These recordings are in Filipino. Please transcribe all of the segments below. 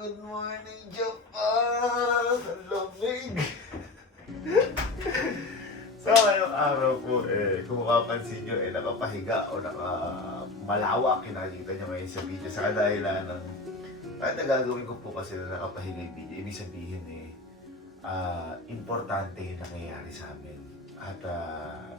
Good morning, Japan! Ang lamig! So, ngayong araw po, kung makapansin nyo, nakapahiga o nakamalawak, nakikita nyo ngayon sa video. Sa kadahilan ng kahit nagagawin ko po kasi na nakapahiga yung video, ibig sabihin importante yung nangyayari sa amin. At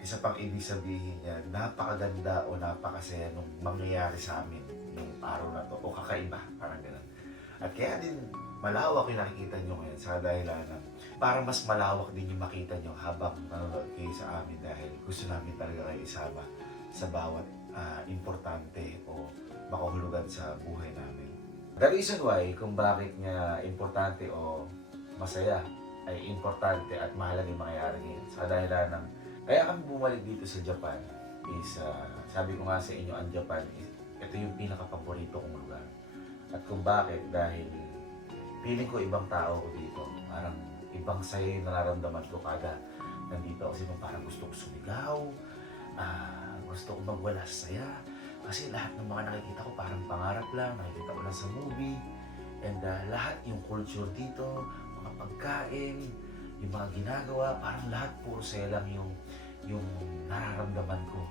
isa pang ibig sabihin niya, napakaganda o napakasaya nung mangyayari sa amin nung araw na to, o kakaiba, parang gano'n. At kaya din malawak yung nakikita nyo ngayon sa dahilan ng para mas malawak din yung makita nyo habang nanonood kayo sa amin dahil gusto namin talaga kayo isama sa bawat importante o makahulugan sa buhay namin. The reason why kung bakit nga importante o masaya ay importante at mahalaga yung mangyayari ngayon sa dahilan ng kaya kami bumalik dito sa Japan is sabi ko nga sa inyo ang Japan is ito yung pinaka-paborito kong lugar. At kung bakit, dahil feeling ko ibang tao ko dito. Parang ibang saya yung nararamdaman ko kada nandito ako. Kasi parang gusto ko sumigaw, gusto ko magwala sa saya. Kasi lahat ng mga nakikita ko parang pangarap lang, nakikita ko lang sa movie. And lahat yung culture dito, mga pagkain, yung mga ginagawa, parang lahat puro saya lang yung nararamdaman ko.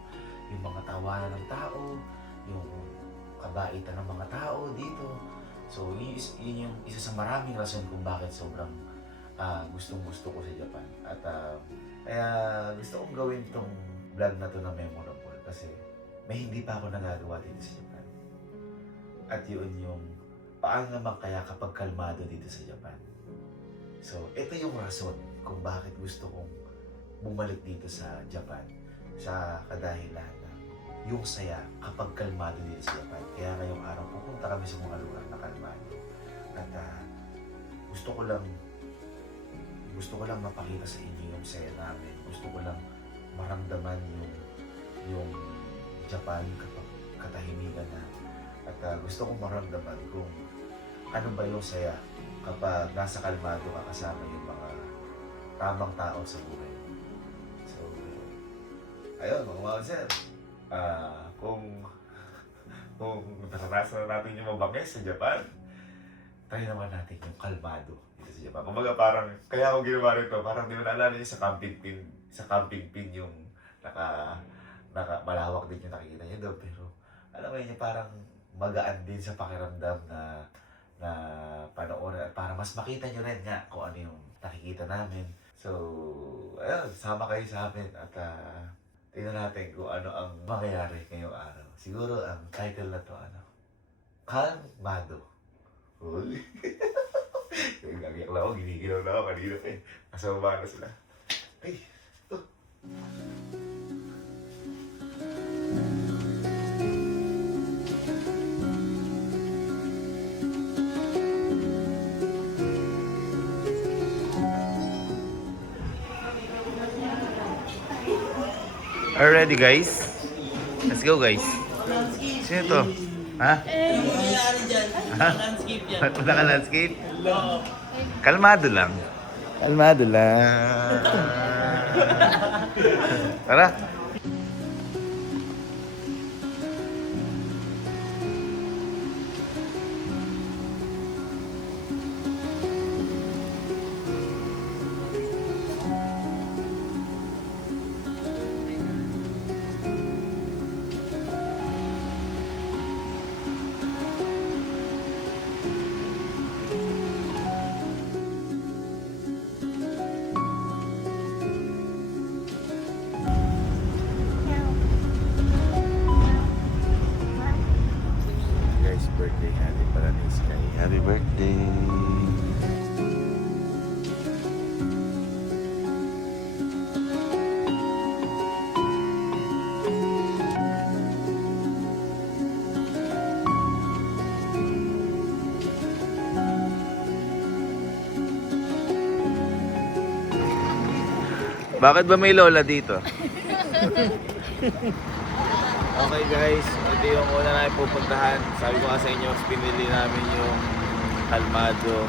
Yung mga tawanan ng tao, yung kabaitan ng mga tao dito. So, yun yung isa sa maraming rason kung bakit sobrang gustong-gusto ko sa Japan. At kaya gusto kong gawin tong vlog na to na memorable kasi may hindi pa ako nagagawa dito sa Japan. At yun yung paano naman kaya kapag kalmado dito sa Japan. So, ito yung rason kung bakit gusto kong bumalik dito sa Japan sa kadahilan yung saya kapag kalmado dito sa Japan. Kaya ngayong araw pupunta kami sa mga lugar na kalmado. At gusto ko lang mapakita sa inyo yung saya namin. Gusto ko lang maramdaman yung Japan kapag katahimikan na. At gusto kong maramdaman kung ano ba yung saya kapag nasa kalmado ka kasama yung mga tamang tao sa buhay. So, ayun mga maunser. Kung naranasan na natin yung mabangis sa Japan, try naman natin yung kalmado dito sa Japan. Kumbaga parang, kaya ako ginawa rito, parang di mo naalala yung sa camping pin yung malawak din yung nakikita niyo doon. Pero alam mo yun, parang magaan din sa pakiramdam na panoorin at para mas makita nyo rin nga kung ano yung nakikita namin. So, ayun, sama kayo sa amin at tingnan natin kung ano ang mangyayari ngayong araw. Siguro ang title na to, Kalmado. Uy! Gagyak lang ako, ginigilaw na ako kanina eh. Nasa baba na sila. Ay! Ito! Are you ready, guys? Let's go, guys. Sino to? Ha? Nangyayari dyan, landscape yan. Wala ka landscape? Kalmado lang. Kalmado lang. Tara. Birthday, happy pala ni Sky. Happy birthday! Bakit ba may lola dito? Okay guys, ito yung una na pupuntahan. Sabi ko nga sa inyo, pinili namin yung kalmado.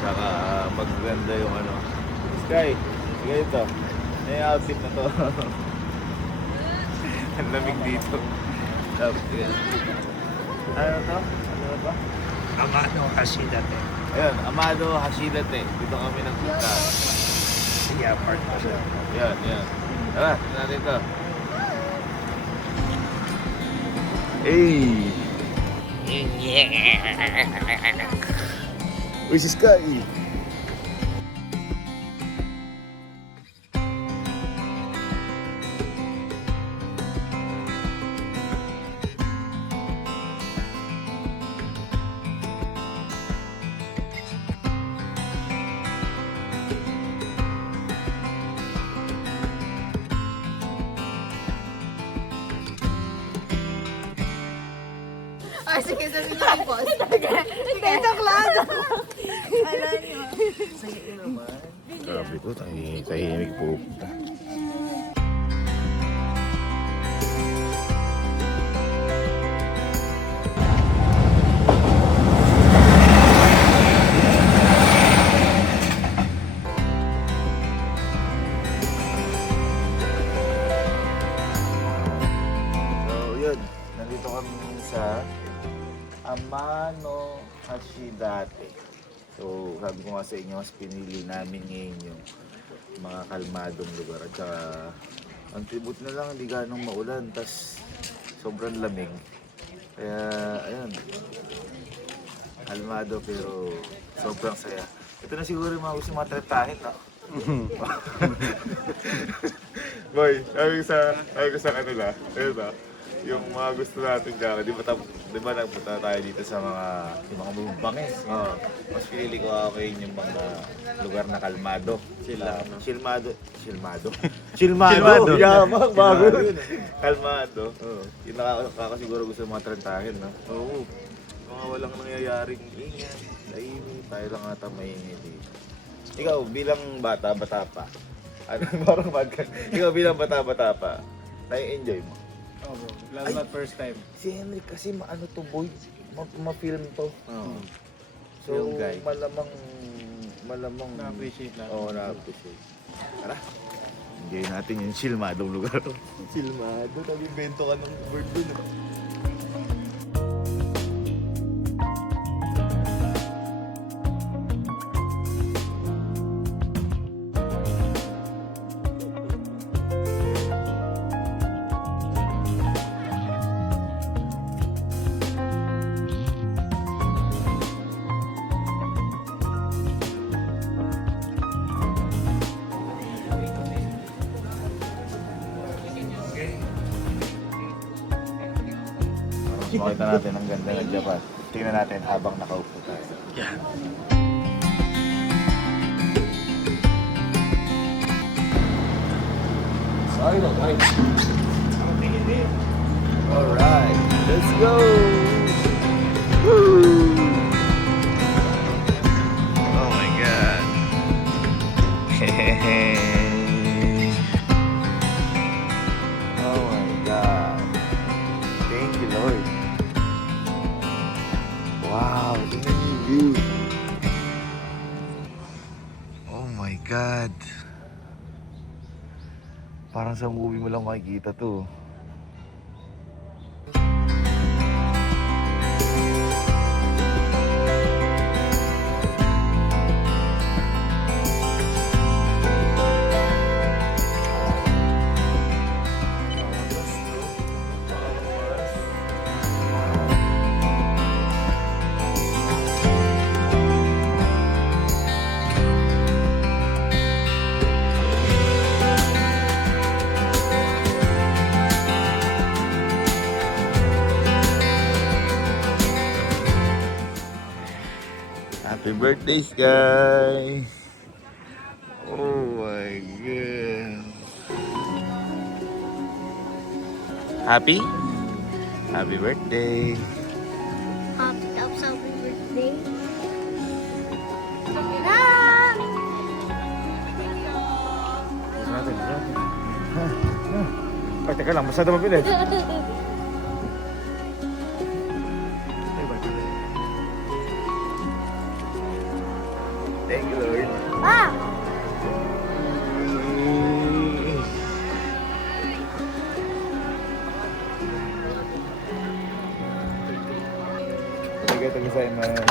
Tsaka magaganda yung ano. Sky, sige ito. May outfit na to. Ang lamig dito. Ano to? Ano ba? Amano Hasidate. Ayun, Amado Hashidate. Dito kami nagpunta. Yeah, part ko siya. Yan, yan. Tara, tignan natin ito. Hey! Uy, si Sky! Ah, sige, sabihin niyo yung boss. Sige, joke lang. Alam niyo. Sige naman. Grabe ko, tahimik po. So, yun. Nandito kami sa Amano Hashidate. So, sabi ko nga sa inyo, mas pinili namin ngayon yung mga kalmadong lugar. At saka, ang tribute na lang, hindi ganong maulan. Tas sobrang lamig. Kaya, ayun. Kalmado pero sobrang saya. Ito na siguro yung mga gusto mga tretahin, no? Boy, sabi ko sa kanila, ayun na, yung mga gusto natin dyan, di ba nagpunta tayo dito sa yung mga bangis? Oo. Mas pinili ko ako yun yung mga lugar na kalmado. Chilmado. Chilmado. Yamang, bago. Kalmado. Yung nakakasiguro gusto ng mga trentahin, no? Oo. Mga walang nangyayaring ingay. Tahimik. Tayo lang ata maingay dito. Ikaw, bilang bata-bata pa. Ano, parang ikaw bilang bata-bata pa, nai-enjoy mo? Oo, lalo na first time. Si Henry kasi maano to boy, ma-film to. Oo. So, Film guy. malamang Na-appreciate lang. Oo, na-appreciate. Tara, enjoy natin yung silmadong lugar. Silmado, nabibento ka ng word dun. Makita natin ang ganda ng Japan. Tingnan natin habang nakaupo tayo. Yan. Alright, let's go! Woo! Oh my God! Oh my God! Thank you, Lord! Wow, tingnan niyo yung view! Oh my God! Parang sa movie mo lang makikita to. Happy birthday, Sky! Oh my God! Happy? Happy birthday! Happy birthday. Na! Natin. Ay, teka lang, masyado mabilis. Thank you, Lord. Ah! Hey arigatou gozaimasu.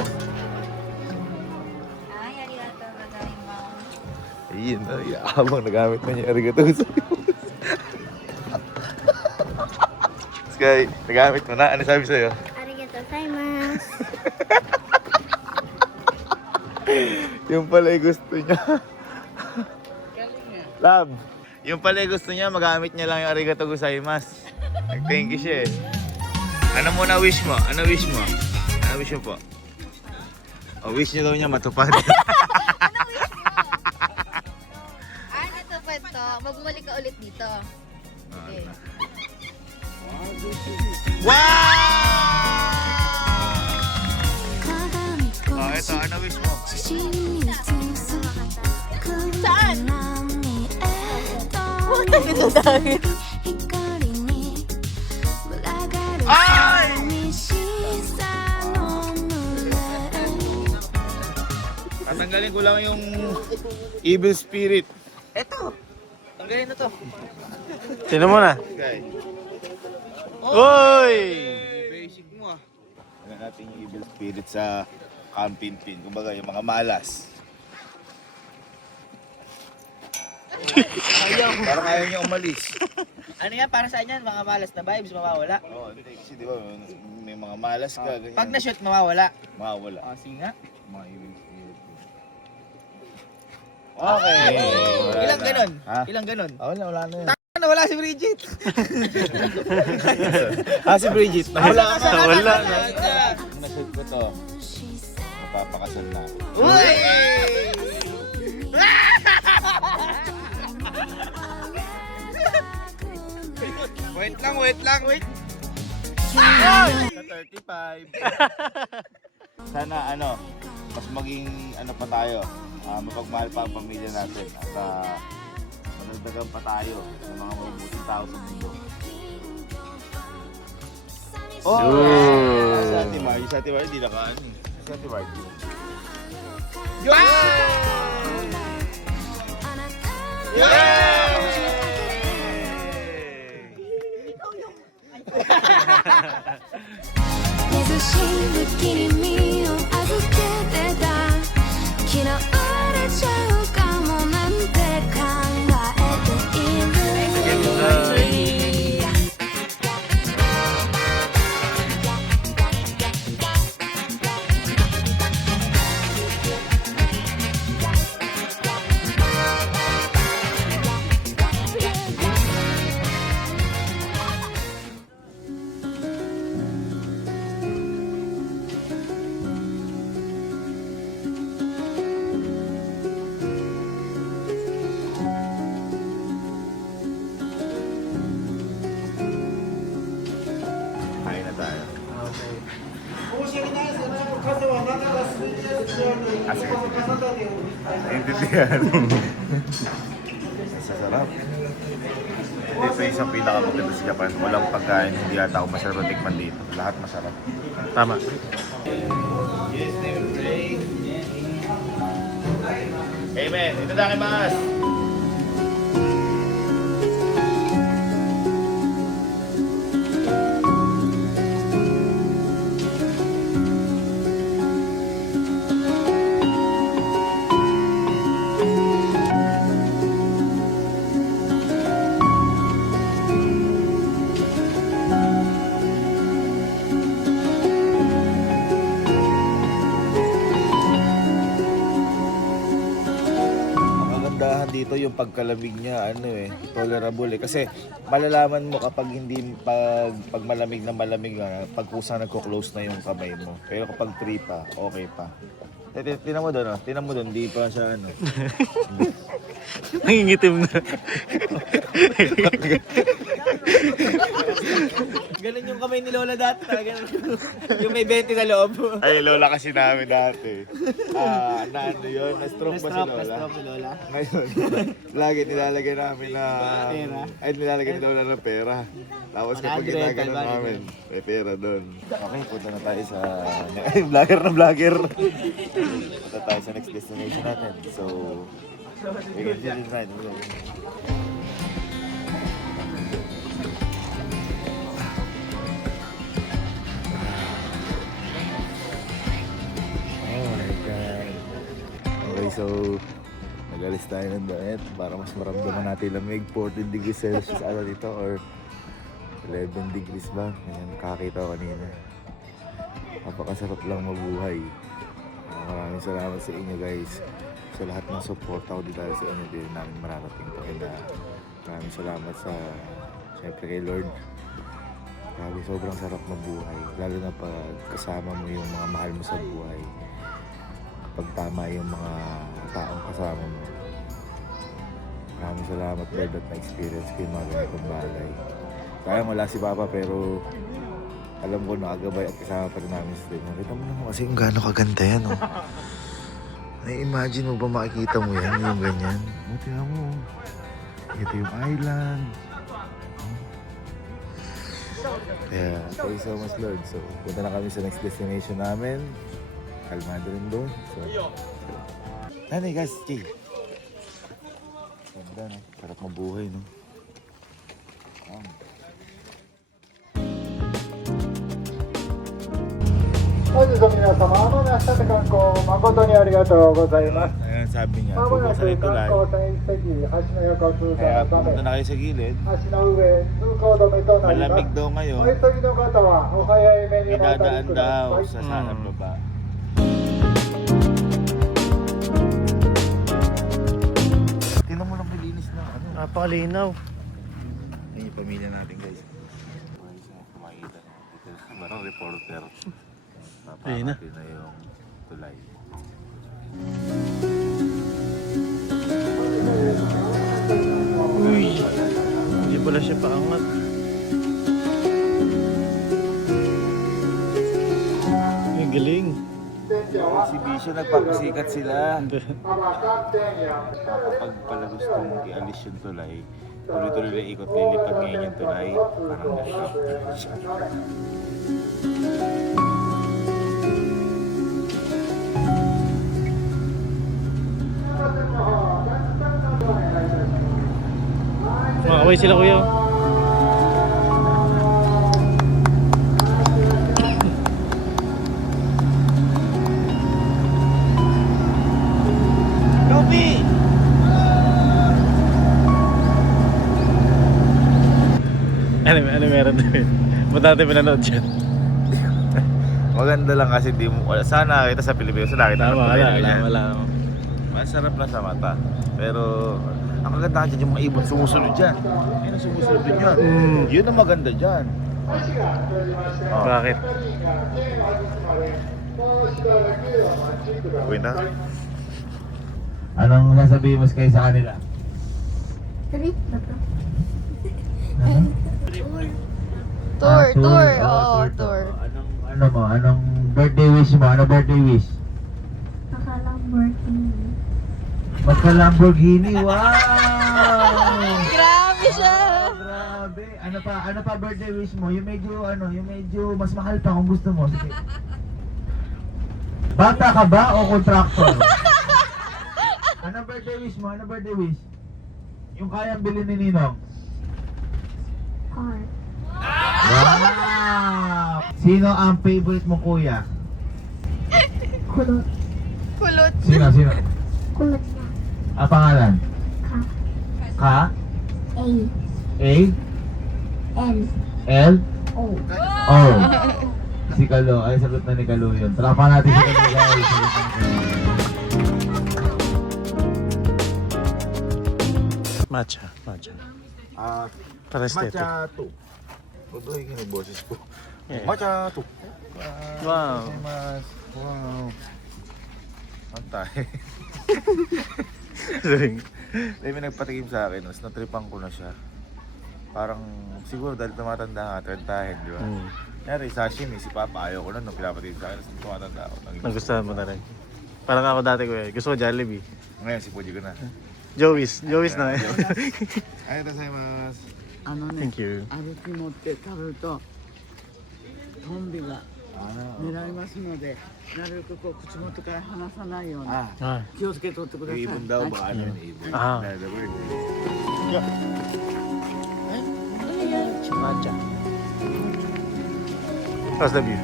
Ay, arigatou gozaimasu. Ayun, ay, habang nagamit na niya arigatou gozaimasu. Sky, nagamit mo na. Ano sabi sa'yo? Arigatou gozaimasu. Yung pala gusto niya. Love, yung pala gusto niya, magamit niya lang yung arigatou gozaimasu. Nag-thank you siya eh. Ano muna wish mo? Ano wish mo? Ano wish mo po? O wish niya daw niya matupad. Ito pa ito. Magbumalik ka ulit dito. Okay. Wow! Oh, ito, ano wish mo? Saan? Puta nito dahil. Ay! Tatanggalin ko lang yung evil spirit. Eto. Tanggalin na to. Sino mo na? Okay. Uy! Basic mo ah. Tingnan natin yung evil spirit sa Kampinpin. Kumbaga yung mga malas. Parang ayaw niya umalis. Ano yan? Para saan yan? Mga malas na vibes, mawawala. Oo, hindi. Kasi di ba may mga malas ka, ganyan. Pag na-shoot, mawawala. Mawawala. Sige nga. Mga evil spirit. Okay. Ilang ganon? Ha? Ilang ganon? Wala na yun. Ano, wala si Bridget. Si Bridget. Wala ka. Wala. Nashoot ko to. Napapakasal na. Uy! Wait lang. Sa 35. Sana mas maging pa tayo. Mapagmahal pa ang pamilya natin at managdagan pa tayo ng mga mabubuting tao sa mundo. Yun. Sa Ate Margie, hindi nakaan eh. Sa Ate Margie. Kain na tayo. Intindihan. Sasarap. Ito yung isang pinakamaganda sa Japan. Walang pagkain, hindi ata ako masarap na tikman dito. Lahat masarap. Tama. Amen. Ito na mas. Dito yung pagkalamig niya tolerable kasi malalaman mo kapag hindi pag malamig na malamig pag kusang nagko-close na yung kamay mo, pero kapag free pa okay pa. Tinan mo doon di pa siya Nangingitim na. Ganun yung kamay ni Lola dati talaga. Yung may 20 sa loob. Ay, lola kasi namin dati. Yun, na-stroke ba si Lola? Na-stroke si Lola. Ngayon, lagi nilalagay namin na Pera. Ay, nilalagay ni Lola ng pera. Tapos kapag 100, ginaganon 500. namin, may pera doon. Okay, punta na tayo sa... Ay, vlogger na vlogger. Punta tayo sa next destination natin. So, we can see this night. so nag-alis tayo ng damit para mas maramdaman natin lamig. 14 degrees Celsius ano dito or 11 degrees ba? Ayan, nakakita ko kanina. Napakasarap lang mabuhay. Maraming salamat sa inyo guys. Sa lahat ng support ako dito sa inyo, din namin mararating pa kaya maraming salamat sa syempre kay Lord. Grabe, sobrang sarap mabuhay. Lalo na pag kasama mo yung mga mahal mo sa buhay. Pag tama yung mga taong kasama mo. Maraming salamat Lord at na-experience ko yung mga ganitong bagay. Kaya wala si Papa pero alam ko nakagabay at kasama pa rin namin sa inyo. Kita mo naman kasi kung gaano kaganda yan, oh. Na-imagine mo ba makikita mo yan, yung ganyan? O, tingnan mo. Ito yung island. Kaya, thank you so much, Lord. So, punta na kami sa next destination namin. Kalmado rin doon. So, ano guys, chill. Ganda, no? Sarap mabuhay, no? Ayan, sabi niya, pupunta rin tulay. Kaya pumunta na kayo sa gilid. Malamig daw ngayon. Idadaan daw sa sanang baba. Tingnan mo lang malinis na ano. Napakalinaw. Ayun yung pamilya natin guys. Guys, kumakita nyo. Dito parang reporter. Ayun na. Napakati na yung tulay. Uy, hindi pala siya paangat. Ay, galing. Exhibition, nagpapasikat sila. Kapag pala gusto mong ialis yung tulay, tuloy-tuloy na ikot, lilipad ngayon yung tulay. Parang nag-shock siya. Makakaway sila kuya. Kopi! Ano meron doon? Ba't natin pinanood dyan? Maganda lang kasi di mo, sana nakita sa Pilipinas, nakita ng tulay na ganyan. wala. Masarap lang sa mata. Pero ang maganda dyan yung mga ibon sumusunod dyan. Ayun ang sumusunod din yun. Yun ang maganda dyan. Oh. Bakit? Okay na. Anong nasabihin mo kayo sa kanila? Trip na to. Ah, Tour. Oh, Oo, to. tour. Anong birthday wish mo? Ano birthday wish? Naka-Lamborghini. Magka-Lamborghini, wow! Grabe siya! Grabe. Ano pa birthday wish mo? Yung medyo mas mahal pa kung gusto mo. Sige. Bata ka ba o contractor? Ano birthday wish mo? Ano birthday wish? Yung kayang bilhin ni Ninong? Car. Wow! Sino ang favorite mo kuya? Kulot. Kulot. Sino? Kulot na. Ang pangalan? Ka. Ka? A. A? L. L? O. O. Si Kalo. Ay, sagot na ni Kalo yun. Trapa natin si Kalo guys. Sagot na ni Kalo. Matcha. Paresteto. Machato. Odoy, yung boses ko. Yeah. Machato. Wow. Wow. Antay. May nagpatikim sa akin, mas natripan ko na siya. Parang siguro dahil tumatanda nga, trentahin, di ba? Kaya sashimi, si Papa ayaw ko na nung pinapatikim sa akin, mas tumatanda ako. Nagustuhan mo na rin. Parang ako dati kuya. Gusto ko Jollibee. Ngayon, si Puji ko na. Joey's na ngayon. Arigatou gozaimasu. あのね Thank you. 歩き持って食べるとトンビが狙いますのでなるべくこう口元から離さないように Ah. 気をつけて取ってください。 Ibon daw, はい baka ano yun, ibon. Ah. Never. How's the view?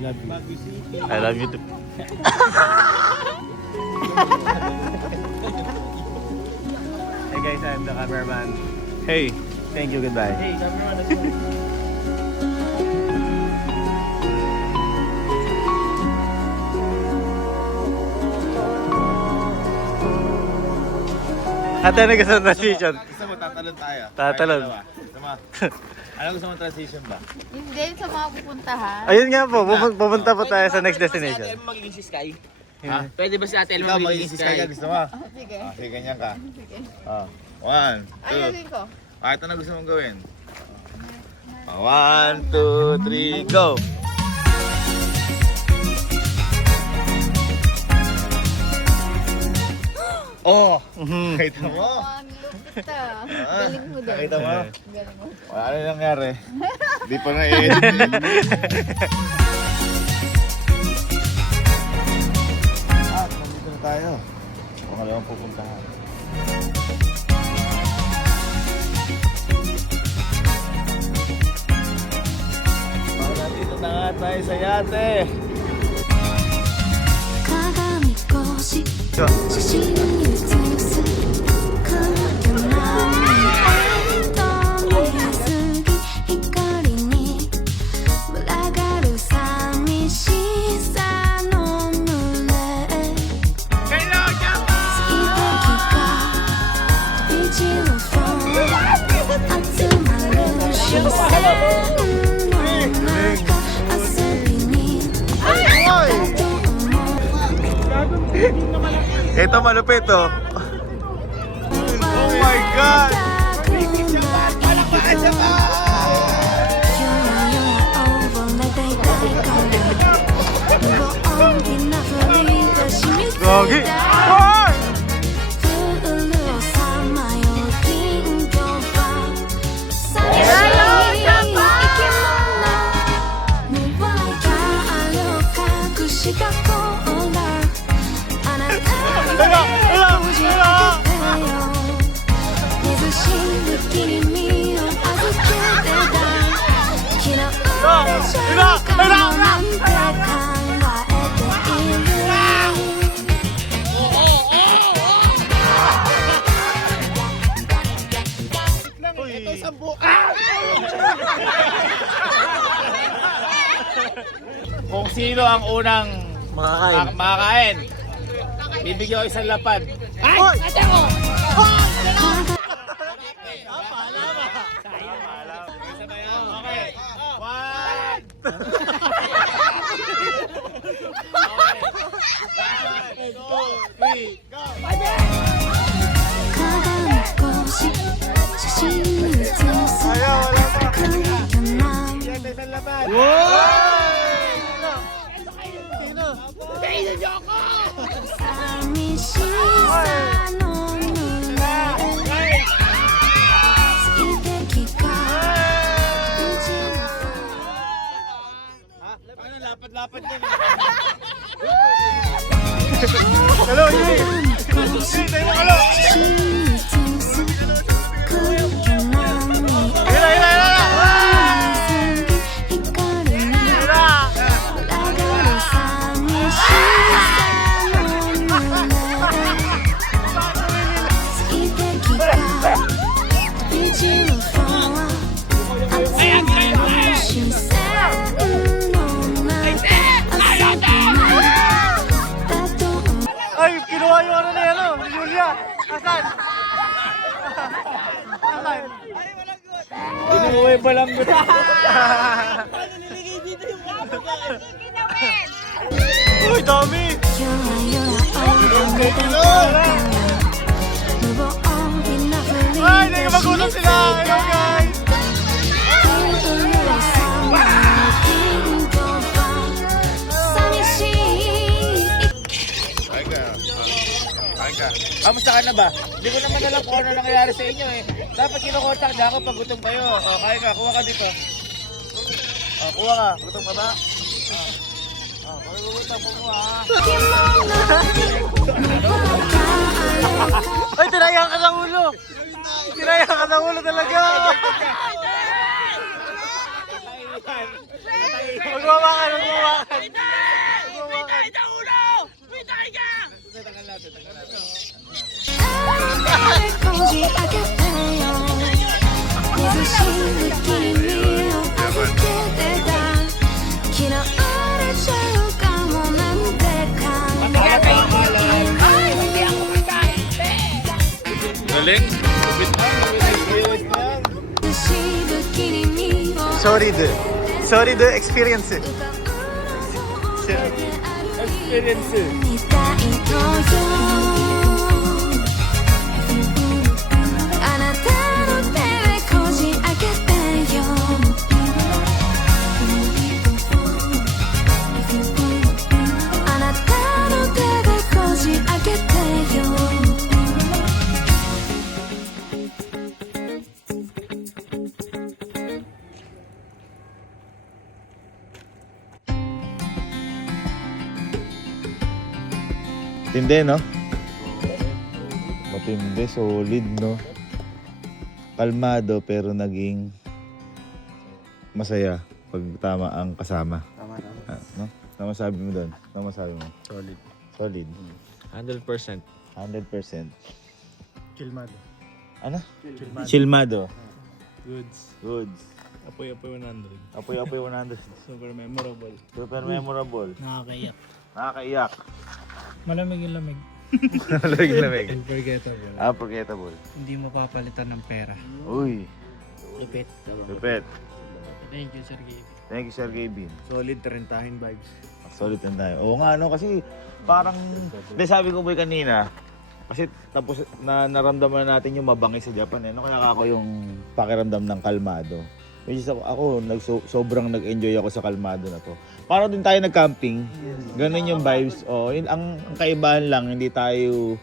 love you. I love you too. Hey guys, I'm the cameraman. Hey. Thank you, goodbye. Hey, cameraman, let's go. Ate, ano gusto ng transition? Gusto mo, tatalon tayo. Tatalon. Tayo dalawa. Gusto mo? Ano gusto mong transition ba? Hindi, sa mga pupuntahan. Ayun nga po, pupunta po tayo sa next destination. Pwede ba si Ate Elma magiging si Sky? Ha? Pwede ba si Ate Elma Ikaw, magiging magiging si si Sky ka. Gusto mo? Sige. Sige, ganyan ka. Sige. One, Ay, two. gagawin ko. Ito na gusto mong gawin. 1, 2, 3, go! Oh! Nakita mo? Ang lupit ah. Galing mo doon. Nakita mo? Galing mo. Wala na nangyari. Hindi pa na-edit. Nandito na tayo. Pangalawang pupuntahan. Nandito na nga tayo sa yate. 鏡越し写真に写す空虚な瞳に過ぎ光に群がる寂しさの群れ水滴が飛び散るフォン集まる視線の中遊びにだと思う Ito malupit oh. Oh my God! Gogi! Hoy! Kung sino ang unang makakain, bibigyan ko isang lapad. Ay! Ate ko! Okay. One! Two, three, go! 鏡越し写真に写す空虚な Isang lapad.寂しさの群れ水滴が飛び散る Ano, lapad-lapad din. Hello, hindi! 写真に写す空虚な瞳光に群がる寂しさの群れ水滴が飛び散るフォン集まる視線の中遊びにだと思う Ay, kinuha yung ano na yan, oh, ni Julia. Asan? Asan? Inuwi pa lang gusto. Uy, dami! 今日は夜は思い出から無防備なふり Ay, で hindi ka magulat sila! Hello, guys! 寂しい Ay ka. Ay ka. Kamusta ka na ba? Hindi ko naman alam kung ano nangyayari sa inyo eh. Dapat kinukontak niya ako pag gutom kayo. O, kaya ka. Kuha ka dito. O, kuha ka. Gutom ka ba? O, pag-gutom po mo ha. Ay, tinayang ka sa ulo! Tinayang ka sa ulo talaga! Uy, Magwawakan, magwawakan. Galing. Sorry the experience. Tindi, no? Matindi, solid, no? Kalmado pero naging masaya pag tama ang kasama. Tama. No? Ano masabi mo doon? Ano masabi mo? Solid. Solid. 100%. 100%. Kilmado. Ano? Chilmado. Goods. Goods. Apoy-apoy 100. Apoy-apoy 100. Super memorable. Super memorable. Nakakaiyak. Nakakaiyak. Malamig yung lamig. Lamig-lamig. Unforgettable. Unforgettable. Hindi mapapalitan ng pera. Uy. Lupit. Lupet. Thank you, Sir Gabe. Thank you, Sir Gavin. Solid, 30 vibes. Solid na tayo. Oo nga, no? Kasi parang, hindi sabi ko boy kanina, kasi tapos naramdaman natin yung mabangis sa Japan. Ano kaya ako yung pakiramdam ng kalmado. Which is ako sobrang nag-enjoy ako sa kalmado na to. Para din tayo nag-camping. Ganun yung vibes. Oh, ang kaibahan lang, hindi tayo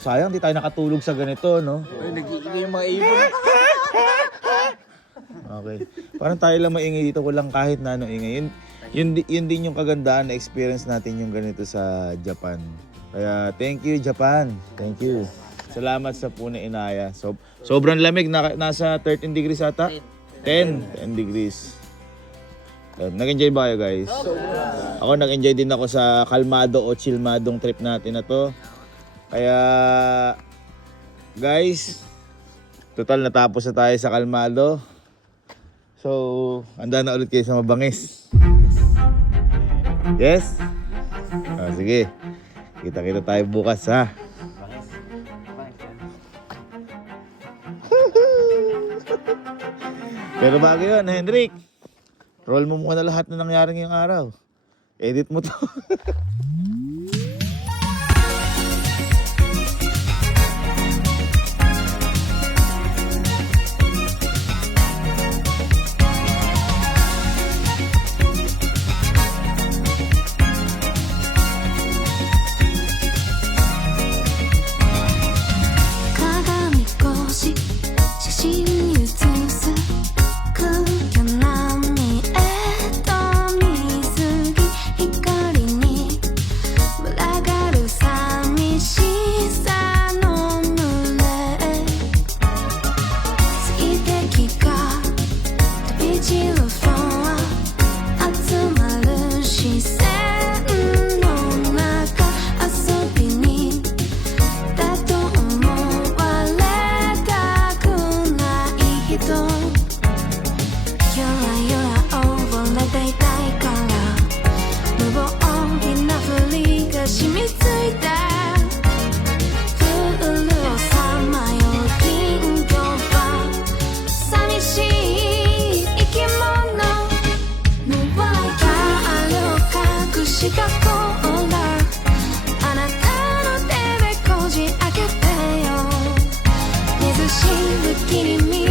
sayang, hindi tayo nakatulog sa ganito, no? Nag-iingay yung mga ibon. Okay. Parang tayo lang maingay dito, walang kahit na ano ingay. Yun din yung kagandahan na experience natin yung ganito sa Japan. Kaya thank you Japan. Thank you. Salamat sa Pune Inaya. Sobrang lamig, nasa 13 degrees ata. 10 degrees. Nag-enjoy ba kayo guys? Ako nag-enjoy din ako sa kalmado o chillmadong trip natin na to. Kaya guys, total natapos na tayo sa kalmado. So, handa na ulit kayo sa mabangis. Yes? Sige. Kita-kita tayo bukas ha. Pero bago yun, Hendrik. Roll mo muna lahat na nangyari ngayong araw. Edit mo to. Kidding me